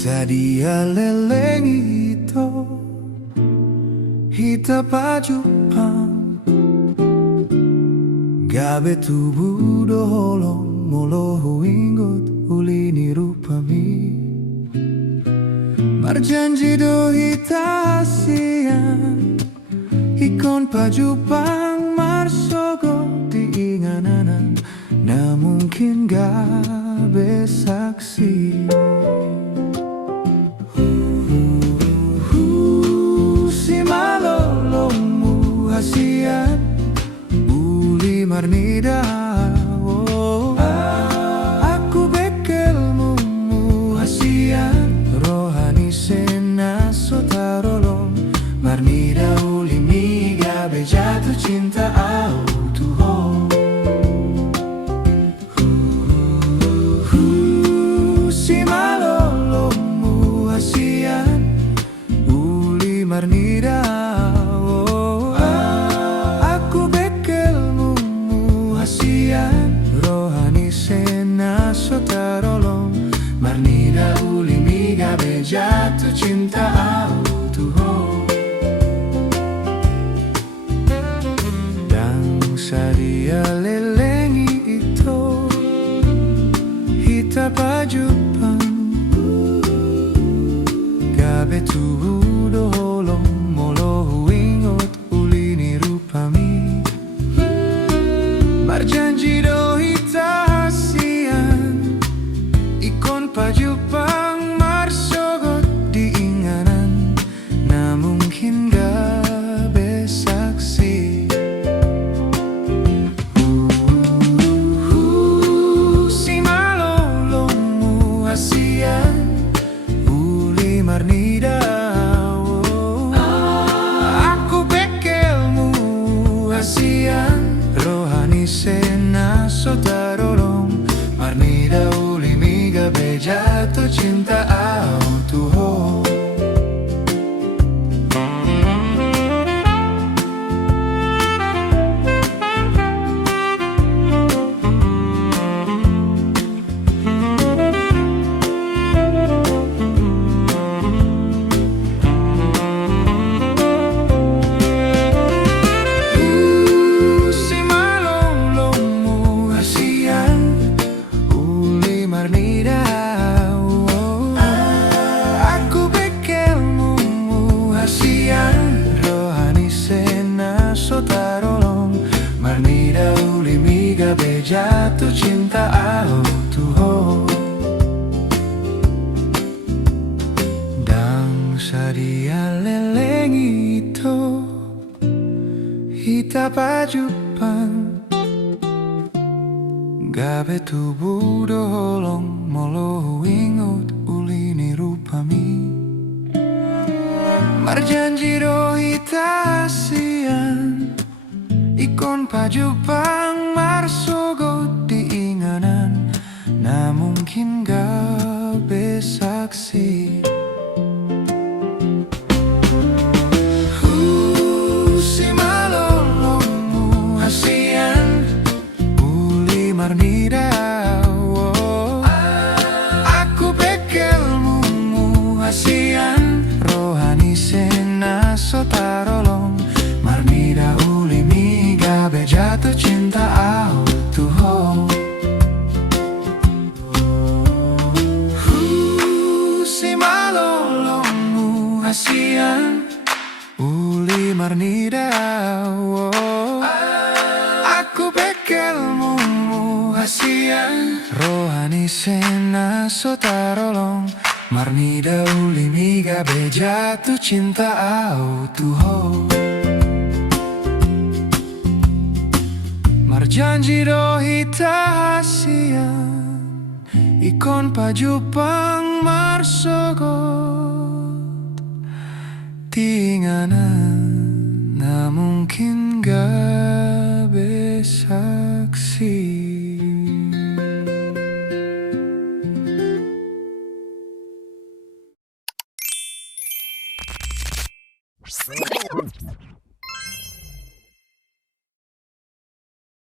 Sadia leleng ito hita pajupang gabe tubuh doholong molo ingot uli ni rupami marjanji do hita hasian ikon pajupang marsogo diingananan na mungkin gabe saksi uli marnida aku bekelmu hasian rohani sena sotarolong marnida uli miga bejatuh cinta autuho si malolongmu hasian uli marnida sotarolong marnida uli miga bejatuh cinta autuho dan sadia lelengi itu hita pajupang gabe tubuh doholong molo ingot uli ni rupami marjanji do hita pajupang marsogot diinganan na mungkin gabe saksi si malolongmu hasian uli marnida aku bekelmu hasian rohani sena sotarolong marnida uli miga bejatuh cinta autuho si malolongmu hasian uli marnida aku bekelmu hasian rohani sena sotarolong marnida uli miga bejatuh cinta autuho dan sadia leleng itu hita pajupang gabe tubuh doholong molo ingot uli ni rupami marjanji do hita hasian ikon pajupang marsogot diinganan na mungkin gabe saksi si malolongmu hasian uli marnida aku bekelmu hasian rohani sena sotarolong marnida uli miga bejatuh cinta autuho si malolongmu hasian uli marnida aku bekelmu hasian rohani sena sotarolong marnida uli miga bejatuh cinta autuho marjanji do hita hasian ikon pajupang marsogot tinganan na mungkin gabe saksi.